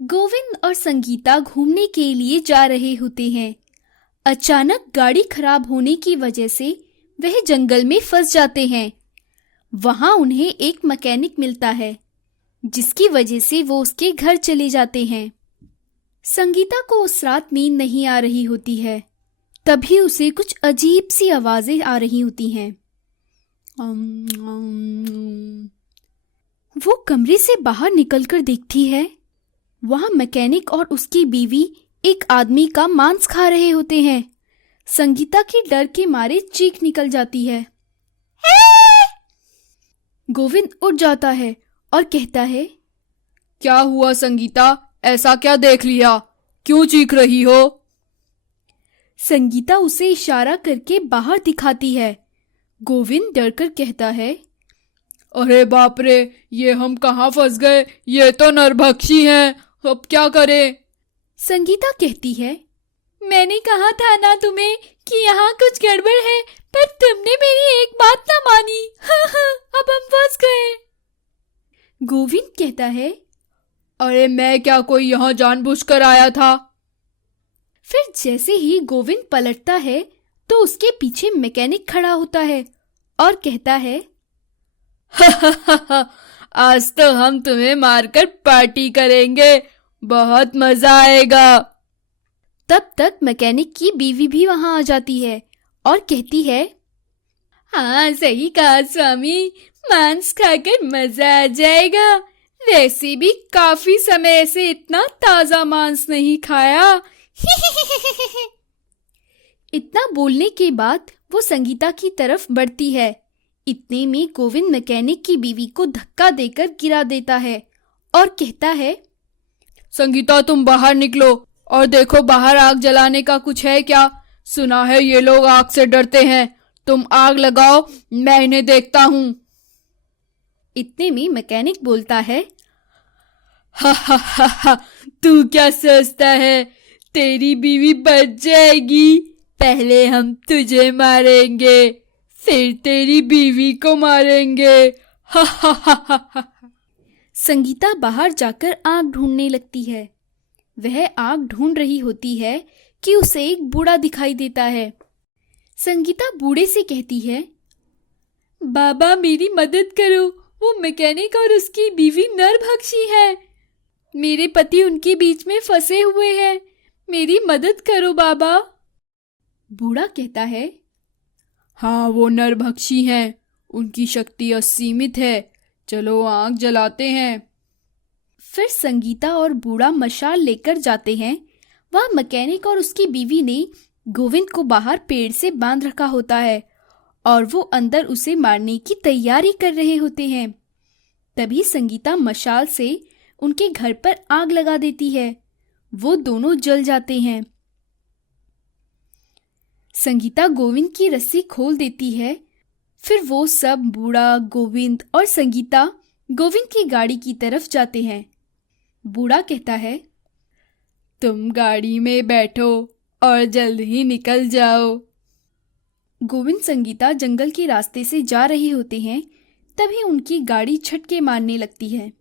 गोविंद और संगीता घूमने के लिए जा रहे होते हैं। अचानक गाड़ी खराब होने की वजह से वह जंगल में फंस जाते हैं। वहां उन्हें एक मैकेनिक मिलता है, जिसकी वजह से वो उसके घर चले जाते हैं। संगीता को उस रात नींद नहीं आ रही होती है। तभी उसे कुछ अजीब सी आवाजें आ रही होती हैं। वो कमरे से बाहर निकलकर देखती है, वहां मैकेनिक और उसकी बीवी एक आदमी का मांस खा रहे होते हैं। संगीता की डर के मारे चीख निकल जाती है। गोविंद उठ जाता है और कहता है, क्या हुआ संगीता, ऐसा क्या देख लिया, क्यों चीख रही हो? संगीता उसे इशारा करके बाहर दिखाती है। गोविंद डरकर कहता है, अरे बाप रे, ये हम कहाँ फंस गए, ये तो नरभक्षी हैं, अब क्या करें? संगीता कहती है, मैंने कहा था ना तुम्हें कि यहाँ कुछ गड़बड़ है, पर तुमने मेरी एक बात ना मानी। अब हम फंस गए। गोविंद कहता है, अरे मैं क्या कोई यहाँ जानबूझकर आया था? फिर जैसे ही गोविंद पलटता है तो उसके पीछे मैकेनिक खड़ा होता है और कहता है, आज तो हम तुम्हें मारकर पार्टी करेंगे, बहुत मजा आएगा। तब तक मैकेनिक की बीवी भी वहां आ जाती है और कहती है, हाँ सही कहा स्वामी, मांस खाकर मजा आ जाएगा। वैसे भी काफी समय से इतना ताजा मांस नहीं खाया। इतना बोलने के बाद वो संगीता की तरफ बढ़ती है। इतने में गोविंद मैकेनिक की बीवी को धक्का देकर गिरा देता है और कहता है, संगीता तुम बाहर निकलो और देखो बाहर आग जलाने का कुछ है क्या? सुना है ये लोग आग से डरते हैं, तुम आग लगाओ, मैं इन्हें देखता हूँ। इतने में मैकेनिक बोलता है, हा हा हा हा, तू क्या सोचता है, तेरी बीवी बच जाएगी? पहले हम तुझे मारेंगे, फिर तेरी बीवी को मारेंगे। हा हा हा हा। संगीता बाहर जाकर आग ढूंढने लगती है। वह आग ढूंढ रही होती है कि उसे एक बूढ़ा दिखाई देता है। संगीता बूढ़े से कहती है, बाबा मेरी मदद करो, वो मैकेनिक और उसकी बीवी नरभक्षी है। मेरे पति उनके बीच में फंसे हुए हैं, मेरी मदद करो बाबा। बूढ़ा कहता है, हाँ वो नरभक्षी हैं, उनकी शक्ति असीमित है, चलो आग जलाते हैं। फिर संगीता और बूढ़ा मशाल लेकर जाते हैं। वह मैकेनिक और उसकी बीवी ने गोविंद को बाहर पेड़ से बांध रखा होता है और वो अंदर उसे मारने की तैयारी कर रहे होते हैं। तभी संगीता मशाल से उनके घर पर आग लगा देती है। वो दोनों जल जाते हैं। संगीता गोविंद की रस्सी खोल देती है। फिर वो सब बूढ़ा, गोविंद और संगीता गोविंद की गाड़ी की तरफ जाते हैं। बूढ़ा कहता है, तुम गाड़ी में बैठो और जल्द ही निकल जाओ। गोविंद संगीता जंगल के रास्ते से जा रहे होते हैं। तभी उनकी गाड़ी झटके मारने लगती है।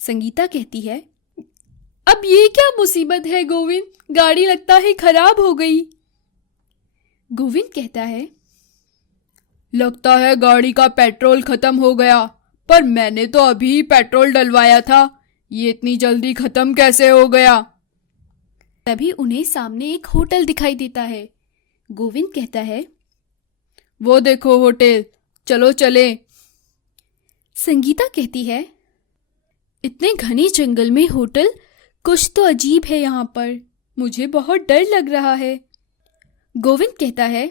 संगीता कहती है, अब ये क्या मुसीबत है गोविंद, गाड़ी लगता है खराब हो गई। गोविंद कहता है, लगता है गाड़ी का पेट्रोल खत्म हो गया, पर मैंने तो अभी ही पेट्रोल डलवाया था, ये इतनी जल्दी खत्म कैसे हो गया? तभी उन्हें सामने एक होटल दिखाई देता है। गोविंद कहता है, वो देखो होटल, चलो चले। संगीता कहती है, इतने घने जंगल में होटल, कुछ तो अजीब है यहाँ पर, मुझे बहुत डर लग रहा है। गोविंद कहता है,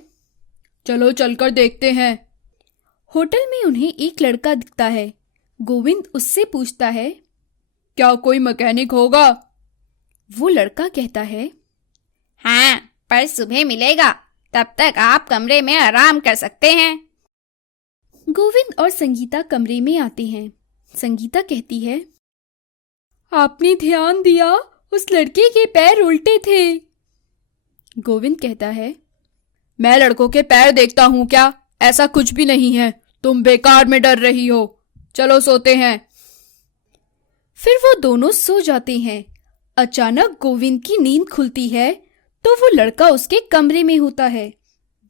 चलो चलकर देखते हैं। होटल में उन्हें एक लड़का दिखता है। गोविंद उससे पूछता है, क्या कोई मैकेनिक होगा? वो लड़का कहता है, हाँ, पर सुबह मिलेगा, तब तक आप कमरे में आराम कर सकते हैं। गोविंद और संगीता कमरे में आते हैं। संगीता कहती है, आपने ध्यान दिया, उस लड़के के पैर उल्टे थे। गोविंद कहता है, मैं लड़कों के पैर देखता हूँ क्या? ऐसा कुछ भी नहीं है, तुम बेकार में डर रही हो, चलो सोते हैं। फिर वो दोनों सो जाते हैं। अचानक गोविंद की नींद खुलती है तो वो लड़का उसके कमरे में होता है।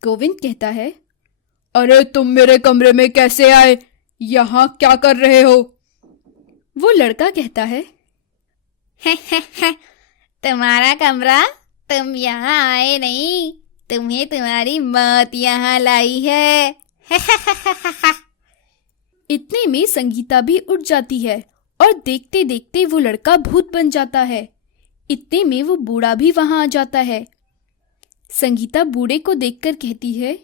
गोविंद कहता है, अरे तुम मेरे कमरे में कैसे आए? यहाँ क्या कर रहे हो? वो लड़का कहता है, तुम्हारा कमरा? तुम यहाँ आए नहीं, तुम्हें तुम्हारी मौत यहाँ लाई है। इतने में संगीता भी उठ जाती है और देखते देखते वो लड़का भूत बन जाता है। इतने में वो बूढ़ा भी वहां आ जाता है। संगीता बूढ़े को देखकर कहती है,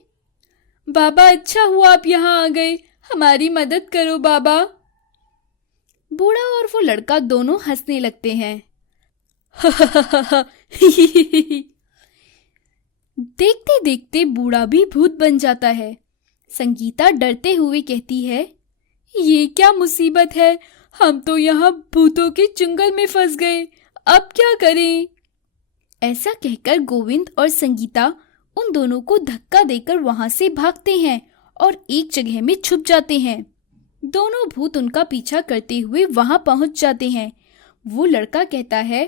बाबा अच्छा हुआ आप यहाँ आ गए, हमारी मदद करो बाबा। बूढ़ा और वो लड़का दोनों हंसने लगते हैं। देखते देखते बूढ़ा भी भूत बन जाता है। संगीता डरते हुए कहती है, ये क्या मुसीबत है? हम तो यहाँ भूतों के जंगल में फंस गए, अब क्या करें? ऐसा कहकर गोविंद और संगीता उन दोनों को धक्का देकर वहां से भागते हैं और एक जगह में छुप जाते हैं। दोनों भूत उनका पीछा करते हुए वहां पहुंच जाते हैं। वो लड़का कहता है,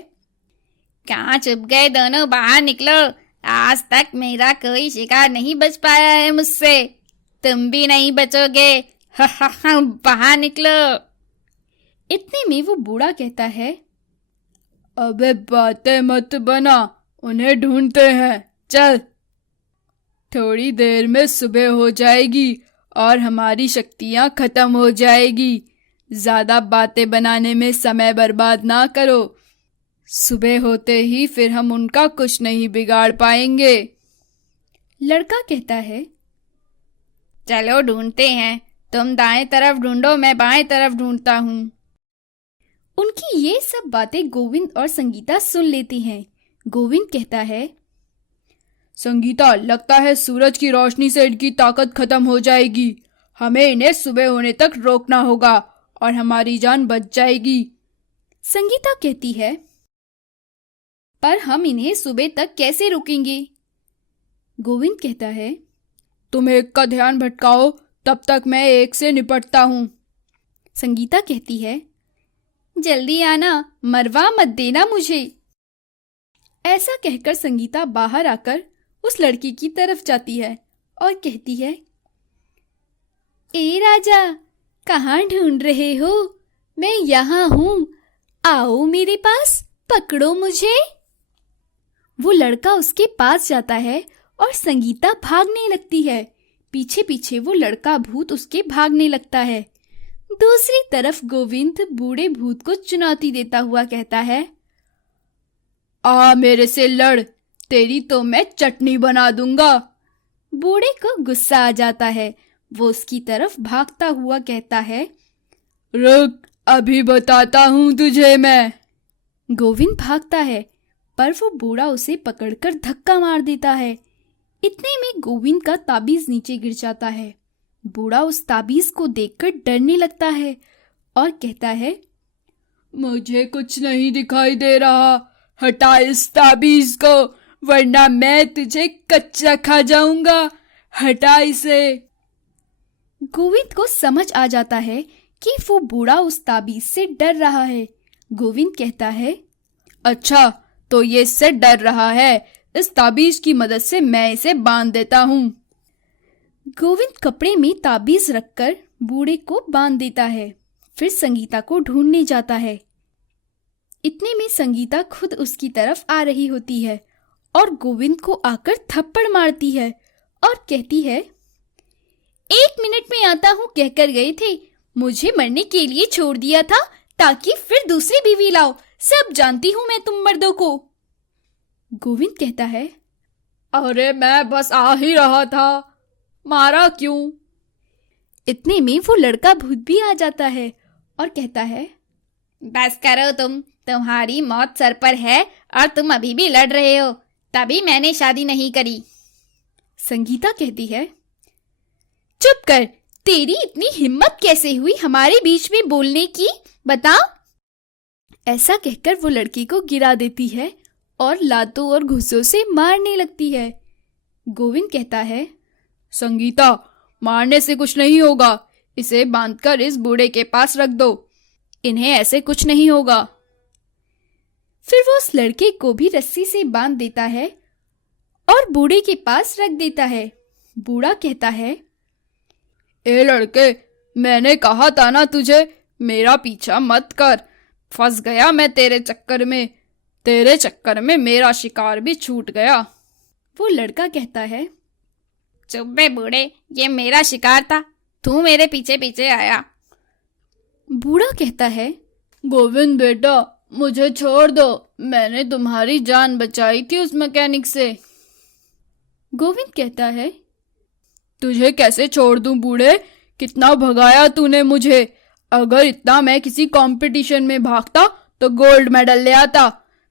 कहाँ छुप गए दोनों? बाहर निकलो, आज तक मेरा कोई शिकार नहीं बच पाया है मुझसे, तुम भी नहीं बचोगे। बाहर निकलो। इतने में वो बूढ़ा कहता है, अबे बातें मत बना, उन्हें ढूंढते हैं, चल। थोड़ी देर में सुबह हो जाएगी और हमारी शक्तियां खत्म हो जाएगी। ज्यादा बातें बनाने में समय बर्बाद ना करो। सुबह होते ही फिर हम उनका कुछ नहीं बिगाड़ पाएंगे। लड़का कहता है, चलो ढूंढते हैं, तुम दाएं तरफ ढूंढो, मैं बाएं तरफ ढूंढता हूँ। उनकी ये सब बातें गोविंद और संगीता सुन लेती हैं। गोविंद कहता है, संगीता, लगता है सूरज की रोशनी से इनकी ताकत खत्म हो जाएगी। हमें इन्हें सुबह होने तक रोकना होगा और हमारी जान बच जाएगी। संगीता कहती है, पर हम इन्हें सुबह तक कैसे रोकेंगे? गोविंद कहता है, तुम एक का ध्यान भटकाओ, तब तक मैं एक से निपटता हूँ। संगीता कहती है, जल्दी आना, मरवा मत देना मुझे। ऐसा कहकर संगीता बाहर आकर उस लड़की की तरफ जाती है और कहती है, ए राजा, कहाँ ढूंढ रहे हो? मैं यहाँ हूँ, आओ मेरे पास, पकड़ो मुझे। वो लड़का उसके पास जाता है और संगीता भागने लगती है। पीछे पीछे वो लड़का भूत उसके भागने लगता है। दूसरी तरफ गोविंद बूढ़े भूत को चुनौती देता हुआ कहता है, आ मेरे से लड़, तेरी तो मैं चटनी बना दूंगा। बूढ़े को गुस्सा आ जाता है। वो उसकी तरफ भागता हुआ कहता है, रुक, अभी बताता हूँ तुझे मैं। गोविंद भागता है पर वो बूढ़ा उसे पकड़कर धक्का मार देता है। इतने में गोविंद का ताबीज नीचे गिर जाता है। बूढ़ा उस ताबीज को देखकर डरने लगता है और कहता है, मुझे कुछ नहीं दिखाई दे रहा, हटा इस ताबीज को, वरना मैं तुझे कच्चा खा जाऊंगा, हटा इसे। गोविंद को समझ आ जाता है कि वो बूढ़ा उस ताबीज से डर रहा है। गोविंद कहता है, अच्छा तो ये इससे डर रहा है, इस ताबीज की मदद से मैं इसे बांध देता हूँ। गोविंद कपड़े में ताबीज रखकर बूढ़े को बांध देता है। फिर संगीता को ढूंढने जाता है। इतने में संगीता खुद उसकी तरफ आ रही होती है और गोविंद को आकर थप्पड़ मारती है और कहती है, 1 मिनट में आता हूँ कहकर गए थे, मुझे मरने के लिए छोड़ दिया था ताकि फिर दूसरी बीवी लाओ, सब जानती हूँ मैं तुम मर्दों को। गोविंद कहता है, अरे मैं बस आ ही रहा था, मारा क्यों? इतने में वो लड़का भूत भी आ जाता है और कहता है, बस करो, तुम्हारी मौत सर पर है और तुम अभी भी लड़ रहे हो, तभी मैंने शादी नहीं करी। संगीता कहती है, चुप कर, तेरी इतनी हिम्मत कैसे हुई हमारे बीच में बोलने की, बता। ऐसा कहकर वो लड़की को गिरा देती है और लातों और घूंसों से मारने लगती है। गोविंद कहता है, संगीता, मारने से कुछ नहीं होगा, इसे बांधकर इस बूढ़े के पास रख दो, इन्हें ऐसे कुछ नहीं होगा। फिर वो उस लड़के को भी रस्सी से बांध देता है और बूढ़े के पास रख देता है। बूढ़ा कहता है, ए लड़के, मैंने कहा था ना तुझे मेरा पीछा मत कर। फंस गया मैं तेरे चक्कर में। तेरे चक्कर में मेरा शिकार भी छूट गया। वो लड़का कहता है, चुप बे बूढ़े, ये मेरा शिकार था, तू मेरे पीछे पीछे आया। बूढ़ा कहता है, गोविंद बेटा, मुझे छोड़ दो, मैंने तुम्हारी जान बचाई थी उस मैकेनिक से। गोविंद कहता है, तुझे कैसे छोड़ दूं बूढ़े, कितना भगाया तूने मुझे। अगर इतना मैं किसी कंपटीशन में भागता तो गोल्ड मेडल ले आता।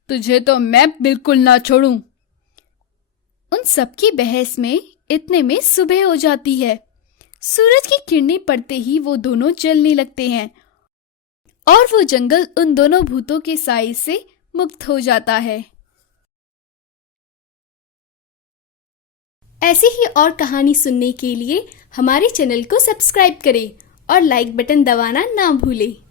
तुझे तो मैं बिल्कुल ना छोड़ूं। उन सबकी बहस में इतने में सुबह हो जाती है। सूरज की किरणें पड़ते ही वो दोनों जलने लगते हैं और वो जंगल उन दोनों भूतों के साए से मुक्त हो जाता है। ऐसी ही और कहानी सुनने के लिए हमारे चैनल को सब्सक्राइब करें और लाइक बटन दबाना ना भूलें।